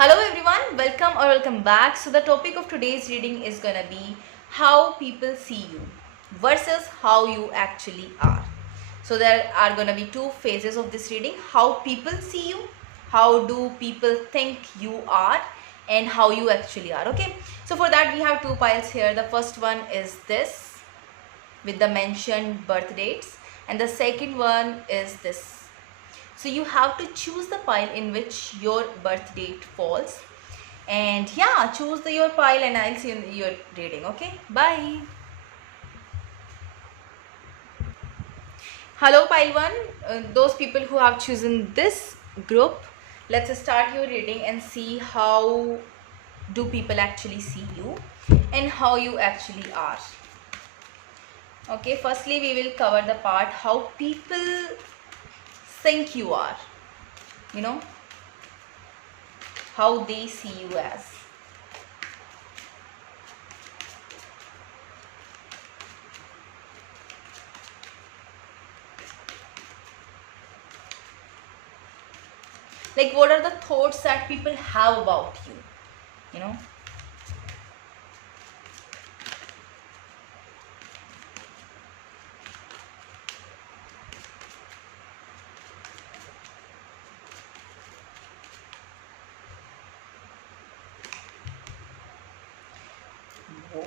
Hello everyone, welcome back. So the topic of today's reading is gonna be how people see you versus how you actually are. So there are gonna be two phases of this reading: how people see you, how do people think you are, and how you actually are. Okay. So for that we have two piles here. The first one is this with the mentioned birth dates, and the second one is this. So you have to choose the pile in which your birth date falls. And yeah, choose your pile and I'll see you in your reading. Okay, bye. Hello pile 1, those people who have chosen this group, let's start your reading and see how do people actually see you and how you actually are. Okay, firstly we will cover the part how people think you are, you know, how they see you as. Like, what are the thoughts that people have about you know? Whoa.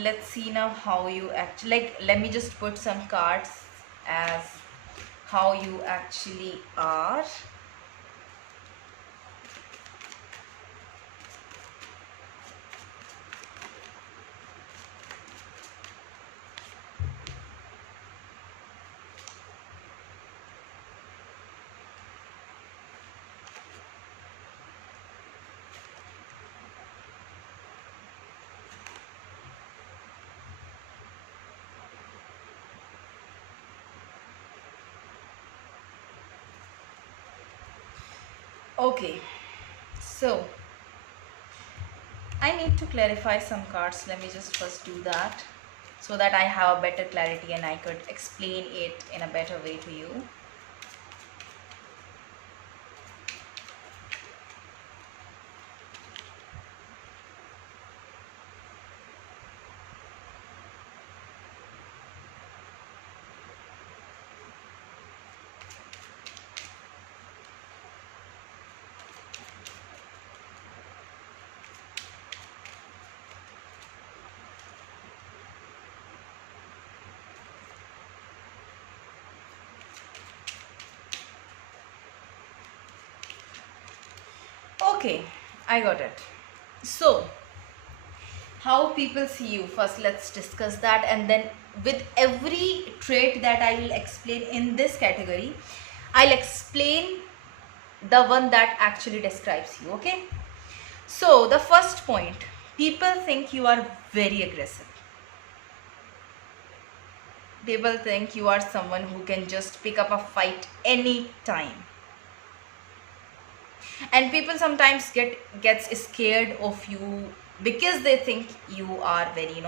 Let's see now how you actually, like, let me just put some cards as how you actually are. Okay, so I need to clarify some cards. Let me just first do that so that I have a better clarity and I could explain it in a better way to you. Okay, I got it. So, how people see you, first let's discuss that, and then with every trait that I will explain in this category, I'll explain the one that actually describes you. Okay, so the first point, people think you are very aggressive. People think you are someone who can just pick up a fight any time, and people sometimes gets scared of you because they think you are very,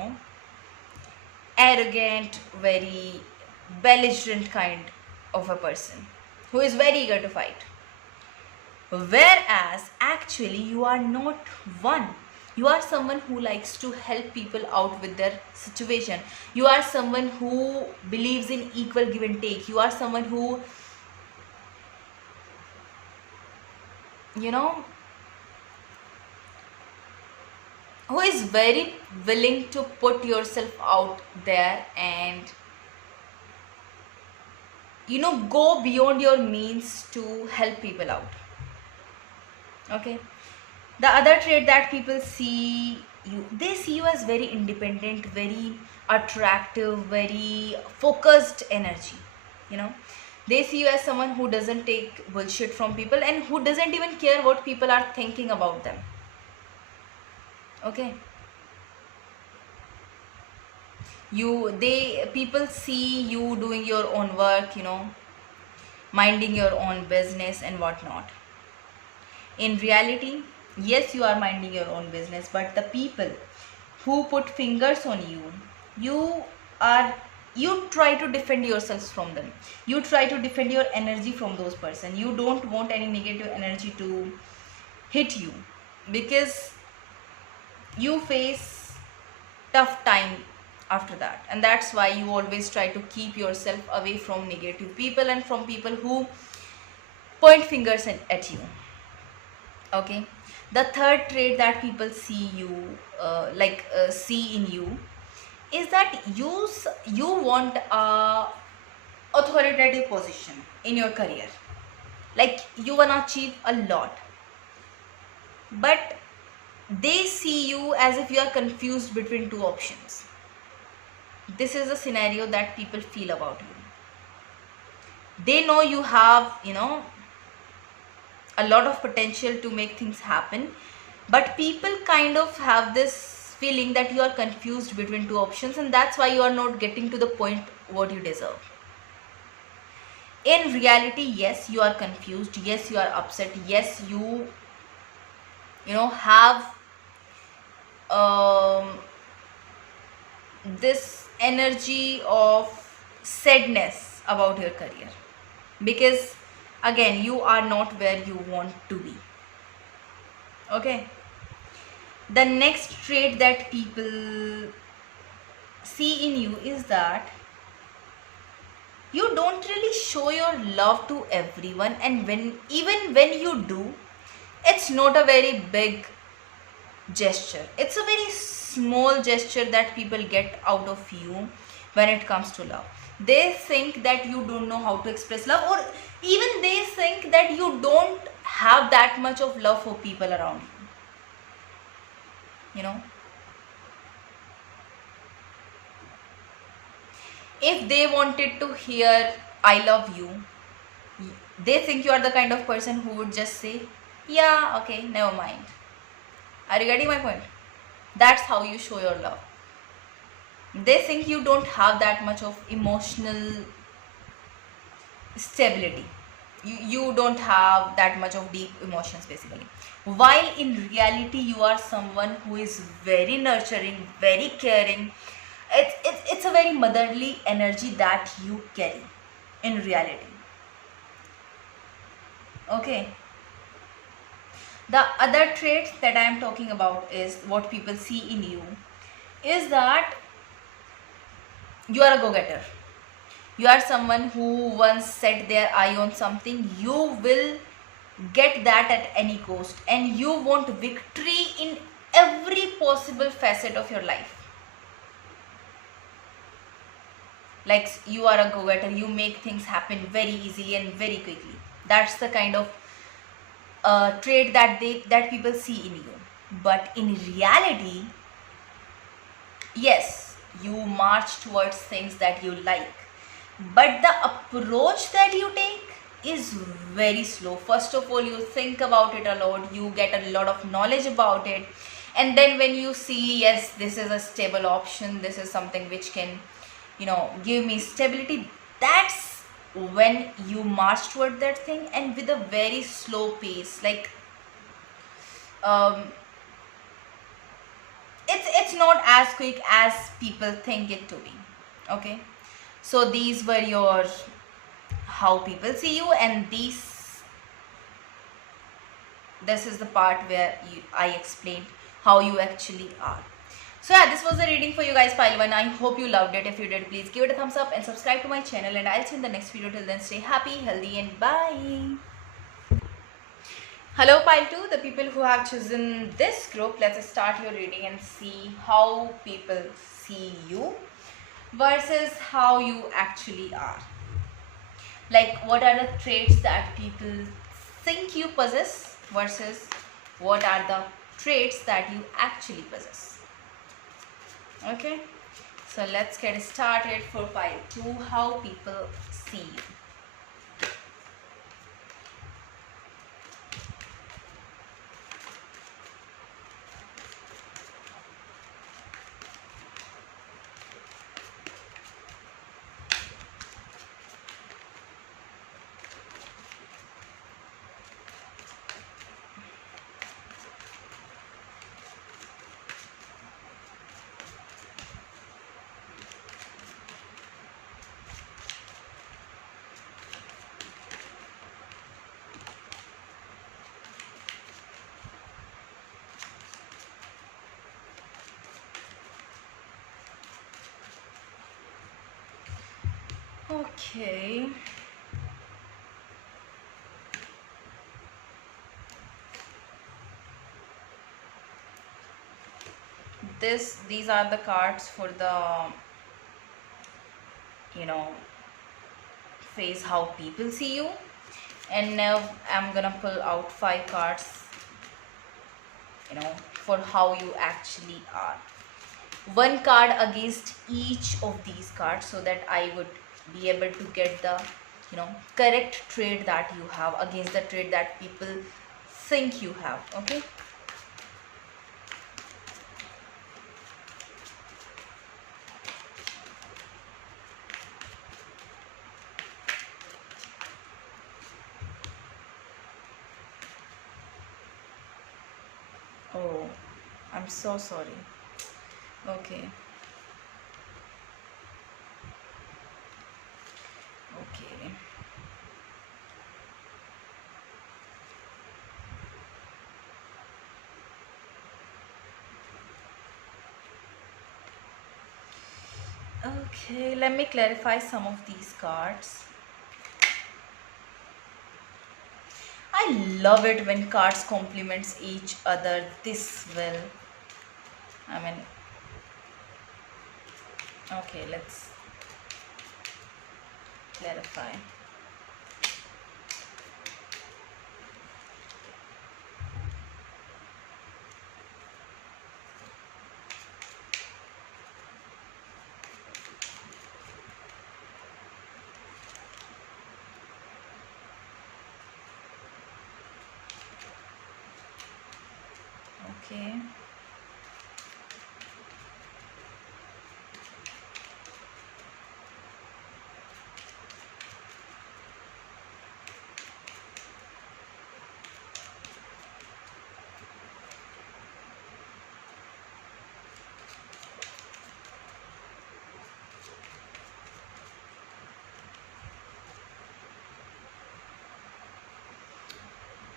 arrogant, very belligerent kind of a person who is very eager to fight. Whereas actually you are not one. You are someone who likes to help people out with their situation. You are someone who believes in equal give and take. You are someone who, you know, who is very willing to put yourself out there and, go beyond your means to help people out. Okay, the other trait that people see you, they see you as very independent, very attractive, very focused energy. you know they see you as someone who doesn't take bullshit from people and who doesn't even care what people are thinking about them. Okay, people see you doing your own work, minding your own business and whatnot. In reality, Yes, you are minding your own business, but the people who put fingers on you, you are, you try to defend yourselves from them. You try to defend your energy from those person. You don't want any negative energy to hit you, because you face tough time after that, and that's why you always try to keep yourself away from negative people and from people who point fingers at you. Okay, the third trait that people see you, see in you, is that you want a authoritative position in your career. Like, you wanna achieve a lot, but they see you as if you are confused between two options. This is a scenario that people feel about you. They know you have, a lot of potential to make things happen, but people kind of have this feeling that you are confused between two options, and that's why you are not getting to the point what you deserve. In reality, yes, you are confused, yes, you are upset, yes, have um, this energy of sadness about your career, because again, you are not where you want to be. Okay, the next trait that people see in you is that you don't really show your love to everyone, and when you do, it's not a very big gesture. It's a very small gesture that people get out of you when it comes to love. They think that you don't know how to express love, or even they think that you don't have that much of love for people around you. If they wanted to hear I love you, they think you are the kind of person who would just say, yeah, okay, never mind. Are you getting my point? That's how you show your love. They think you don't have that much of emotional stability. You don't have that much of deep emotions, basically. While in reality, you are someone who is very nurturing, very caring. It's a very motherly energy that you carry in reality. Okay. The other trait that I am talking about is what people see in you is that you are a go-getter. You are someone who once set their eye on something, you will get that at any cost, and you want victory in every possible facet of your life. Like, you are a go-getter, you make things happen very easily and very quickly. That's the kind of trait that people see in you. But in reality, yes, you march towards things that you like, but the approach that you take is very slow. First of all, you think about it a lot, you get a lot of knowledge about it, and then when you see, yes, this is a stable option, this is something which can give me stability, that's when you march toward that thing, and with a very slow pace. Like, um, it's not as quick as people think it to be. Okay, so these were your how people see you, and this is the part where I explained how you actually are. So yeah, this was the reading for you guys, pile 1. I hope you loved it. If you did, please give it a thumbs up and subscribe to my channel, and I'll see you in the next video. Till then, stay happy, healthy, and bye. Hello pile 2, the people who have chosen this group. Let's start your reading and see how people see you versus how you actually are. Like, what are the traits that people think you possess versus what are the traits that you actually possess. Okay, so let's get started for pile 2, how people see you. Okay. These are the cards for the, you know, phase how people see you. And now I'm gonna pull out 5 cards, for how you actually are. One card against each of these cards, so that I would be able to get the, correct trait that you have against the trait that people think you have. Okay. Oh, I'm so sorry. Okay. Okay. Okay, let me clarify some of these cards. I love it when cards complements each other this well. I mean, okay, let's clarify. Okay.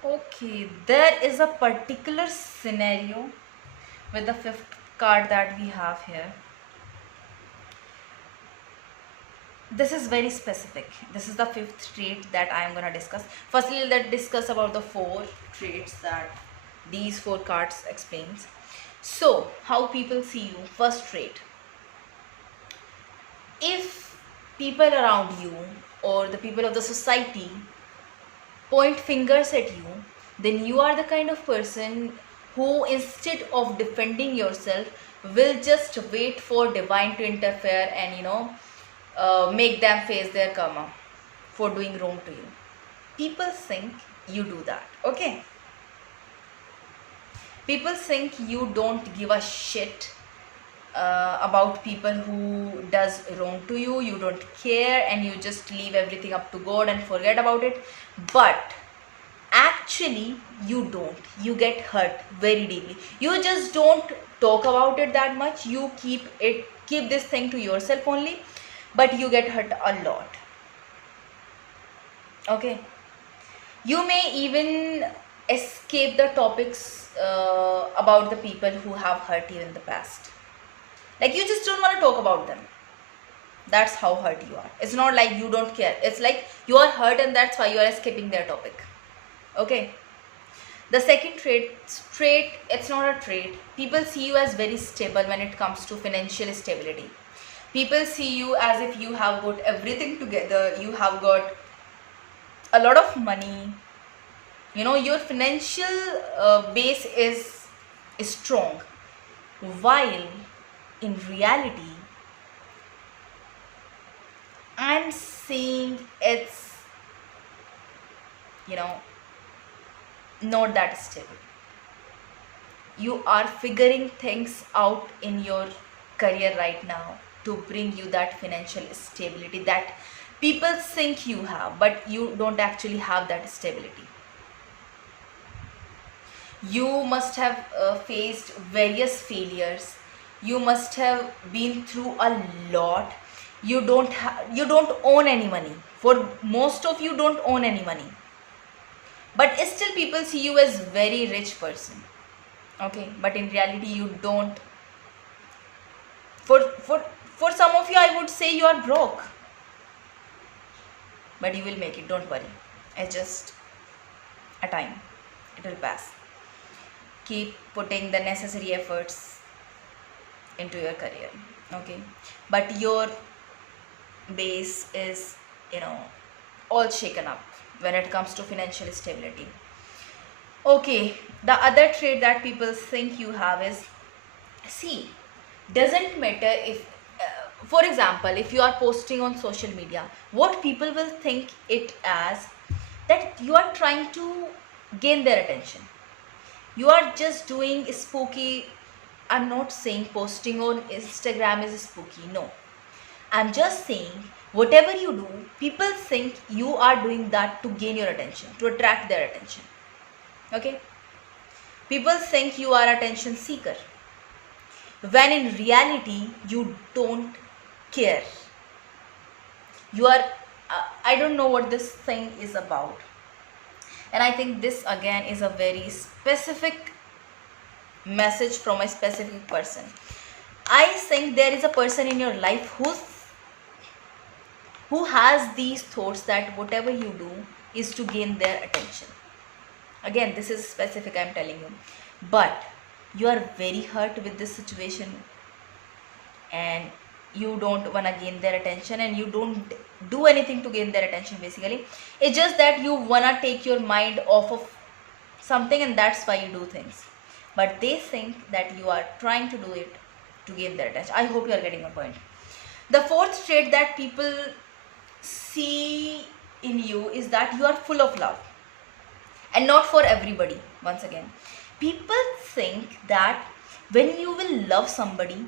Okay, there is a particular scenario with the fifth card that we have here. This is very specific. This is the fifth trait that I am going to discuss. Firstly, let's discuss about the 4 traits that these 4 cards explains. So, how people see you. First trait. If people around you or the people of the society point fingers at you, then you are the kind of person who, instead of defending yourself, will just wait for divine to interfere and make them face their karma for doing wrong to you. People think you do that. Okay, people think you don't give a shit about people who does wrong to you. You don't care and you just leave everything up to God and forget about it. But actually you don't. You get hurt very deeply. You just don't talk about it that much. You keep this thing to yourself only, but you get hurt a lot. Okay, you may even escape the topics about the people who have hurt you in the past. Like, you just don't want to talk about them. That's how hurt you are. It's not like you don't care. It's like you are hurt and that's why you are escaping their topic. Okay. The second trait, it's not a trait. People see you as very stable when it comes to financial stability. People see you as if you have got everything together. You have got a lot of money. Your financial base is strong. While in reality, I'm seeing it's, not that stable. You are figuring things out in your career right now to bring you that financial stability that people think you have, but you don't actually have that stability. You must have faced various failures. You must have been through a lot. You don't own any money. For most of you, don't own any money, but still people see you as very rich person. Okay, but in reality you don't. For for for some of you, I would say you are broke. but you will make it, don't worry. It's just a time, it will pass. Keep putting the necessary efforts into your career, okay? But your base is, all shaken up when it comes to financial stability. Okay, the other trait that people think you have is, see, doesn't matter if, for example, if you are posting on social media, what people will think it as, that you are trying to gain their attention. You are just doing spooky. I'm not saying posting on Instagram is spooky, no. I'm just saying whatever you do, people think you are doing that to gain your attention, to attract their attention. Okay? People think you are attention seeker, when in reality you don't care. You are, I don't know what this thing is about. And I think this again is a very specific message from a specific person. I think there is a person in your life who has these thoughts that whatever you do is to gain their attention. Again, this is specific, I'm telling you. But you are very hurt with this situation and you don't want to gain their attention, and you don't do anything to gain their attention basically. It's just that you want to take your mind off of something, and that's why you do things. But they think that you are trying to do it to gain their attention. I hope you are getting my point. The fourth trait that people see in you is that you are full of love, and not for everybody. Once again, people think that when you will love somebody,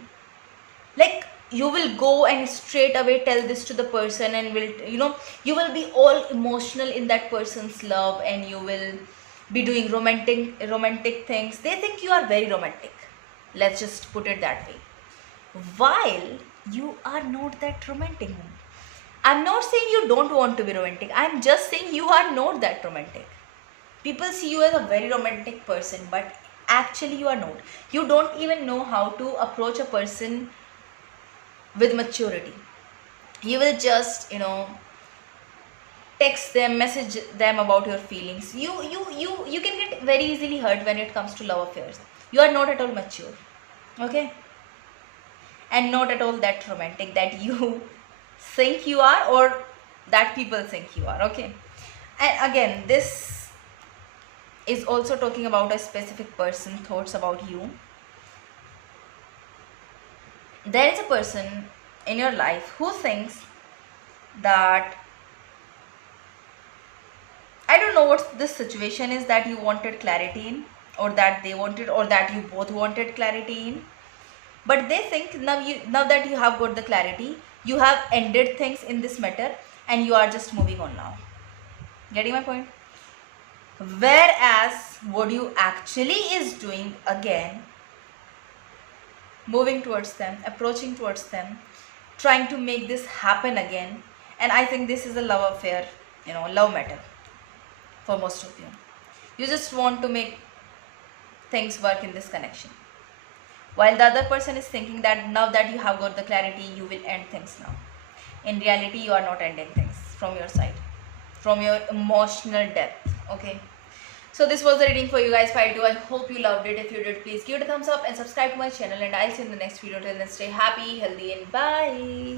like you will go and straight away tell this to the person, and will, you will be all emotional in that person's love, and you will be doing romantic things. They think you are very romantic, let's just put it that way, while you are not that romantic. I'm not saying you don't want to be romantic, I'm just saying you are not that romantic. People see you as a very romantic person, but actually you are not. You don't even know how to approach a person with maturity. You will just, text them, message them about your feelings. You can get very easily hurt when it comes to love affairs. You are not at all mature, okay? And not at all that romantic that you think you are, or that people think you are, okay? And again, this is also talking about a specific person, thoughts about you. There is a person in your life who thinks that, I don't know what this situation is that you wanted clarity in, or that they wanted, or that you both wanted clarity in. But they think now that you have got the clarity, you have ended things in this matter, and you are just moving on now. Getting my point? Whereas what you actually is doing, again, moving towards them, approaching towards them, trying to make this happen again. And I think this is a love affair, love matter for most of you. You just want to make things work in this connection, while the other person is thinking that now that you have got the clarity, you will end things now. In reality, you are not ending things from your side, from your emotional depth, okay? So this was the reading for you guys, part 2. I hope you loved it. If you did, please give it a thumbs up and subscribe to my channel, and I'll see you in the next video. Till then, stay happy, healthy, and bye.